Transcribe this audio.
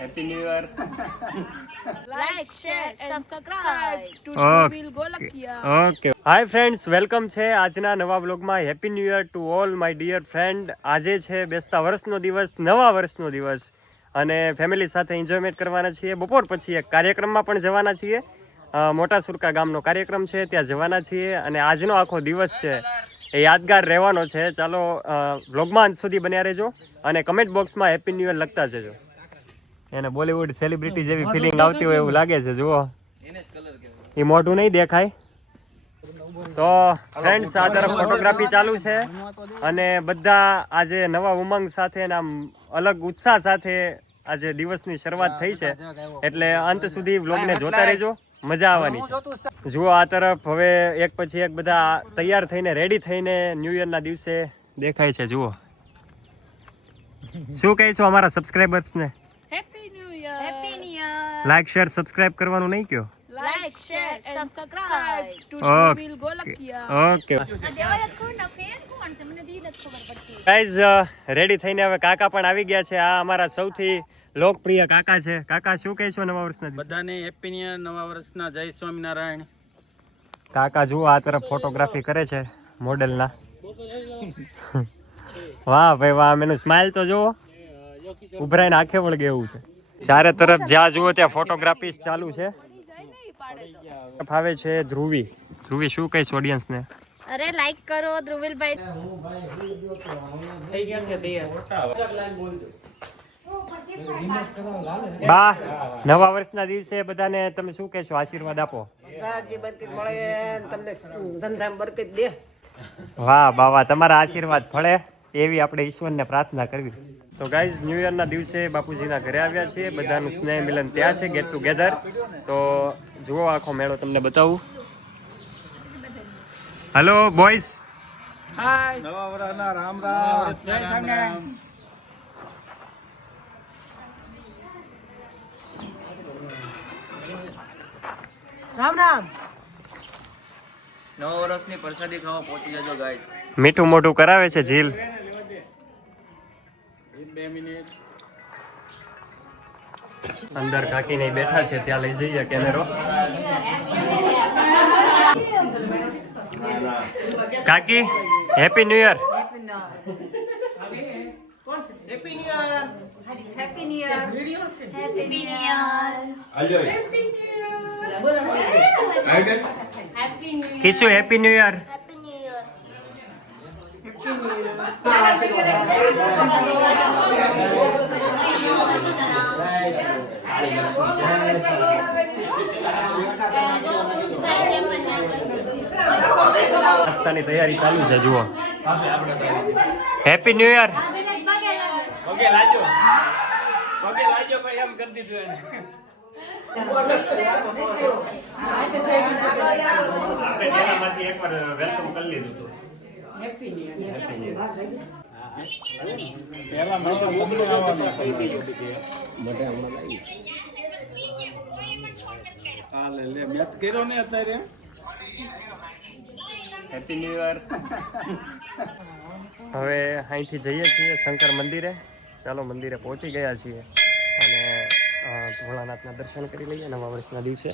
Happy new year. Like, share and subscribe to Okay. Will Golakia. Okay hi friends, welcome છે આજના નવા બ્લોગમાં. Happy new year to all my dear friend. આજે છે બેસતા વર્ષનો દિવસ, નવા વર્ષનો દિવસ, અને ફેમિલી સાથે એન્જોયમેન્ટ કરવાના છીએ. બપોર પછી એક કાર્યક્રમમાં પણ જવાના છીએ. મોટા સુરકા ગામનો કાર્યક્રમ છે, ત્યાં જવાના છીએ. અને આજનો આખો દિવસ છે એ યાદગાર રહેવાનો છે. ચાલો બ્લોગમાં અંત સુધી બન્યા રહેજો અને કમેન્ટ બોક્સમાં હેપી ન્યૂ યર લખતા જજો. એને બોલિવૂડ સેલિબ્રિટી જેવી ફિલિંગ આવતી હોય એવું લાગે છે. જુઓ, એ મોઢું નહીં દેખાય. તો ફ્રેન્ડ્સ, આ તરફ ફોટોગ્રાફી ચાલુ છે અને બધા આજે નવા ઉમંગ સાથે અને આમ અલગ ઉત્સાહ સાથે આજે દિવસની શરૂઆત થઈ છે. એટલે અંત સુધી વ્લોગને જોતા રહેજો, મજા આવવાની છે. જુઓ, આ તરફ હવે એક પછી એક બધા તૈયાર થઈને રેડી થઈને ન્યૂ યરના દિવસે દેખાય છે. જુઓ, શું કહીશું અમારા સબસ્ક્રાઈબર્સને? Happy New Year. Happy New Year. Like share subscribe કરવાનું નહીં કયો. Like, share and subscribe to Okay. Will Golakia. Okay guys, ready થઈને હવે કાકા પણ આવી ગયા છે. આ અમારા સૌથી લોકપ્રિય કાકા છે. કાકા, શું કહેશો નવા વર્ષના દિવસે? બધાને હેપી ન્યુ યર, નવા વર્ષના જય સ્વામિનારાયણ. કાકા જુઓ આ તરફ ફોટોગ્રાફી કરે છે મોડેલના. વાહ ભાઈ વાહ, એનું સ્માઇલ તો જુઓ, ઉભરાઈને આંખે વળગે એવું છે. ચારે તરફ જ્યાં જુઓ ત્યાં ફોટોગ્રાફી ચાલુ છે. ફાવે છે ધ્રુવી. ધ્રુવી, શું કહીશ ઓડિયન્સને? અરે લાઈક કરો ધ્રુવિલભાઈ. બા, નવા વર્ષના દિવસે બધાને તમે શું કહેશો? આશીર્વાદ આપો. વાહ બાવા, તમારા આશીર્વાદ ફળે એવી આપણે ઈશ્વરને પ્રાર્થના કરવી. તો ગાઈઝ, ન્યૂ યરના દિવસે બાપુજીના ઘરે આવ્યા છીએ. બધાનું સ્નેહ મિલન ત્યાં છે, ગેટ ટુગેધર. તો જુઓ આખો મેળો તમને બતાવું. Hello boys. હાય, નવા વર્ષના રામ રામ, જય સ્વામિનારાયણ. રામ રામ. નવા વર્ષની પ્રસાદી ખાવા પહોંચી જજો ગાઈસ. મીઠું મોઢું કરાવે છે ઝીલ. 2 મિનિટ અંદર કાકીને બેઠા છે, ત્યાં લઈ જઈએ કેમેરો. કાકી, happy new year. Happy New Year. Happy New Year. Happy New Year. Happy New Year. Kishu, happy new year. Happy New Year. નાસ્તાની તૈયારી ચાલુ છે. જુઓ, હેપી ન્યુ યર. ઓકે લાજો ભાઈ, એમ કરી દીધું એને. આપણે તેનામાંથી એકવાર વેલકમ કરી લીધું હતું. પહેલા નવા તમને આવવાનું હા લે મેચ કર્યો ને અત્યારે. Happy new year. હવે અહીંથી જઈએ છીએ શંકર મંદિરે. ચાલો, મંદિરે પહોંચી ગયા છીએ અને ભોળાનાથના દર્શન કરી લઈએ નવા વર્ષના દિવસે.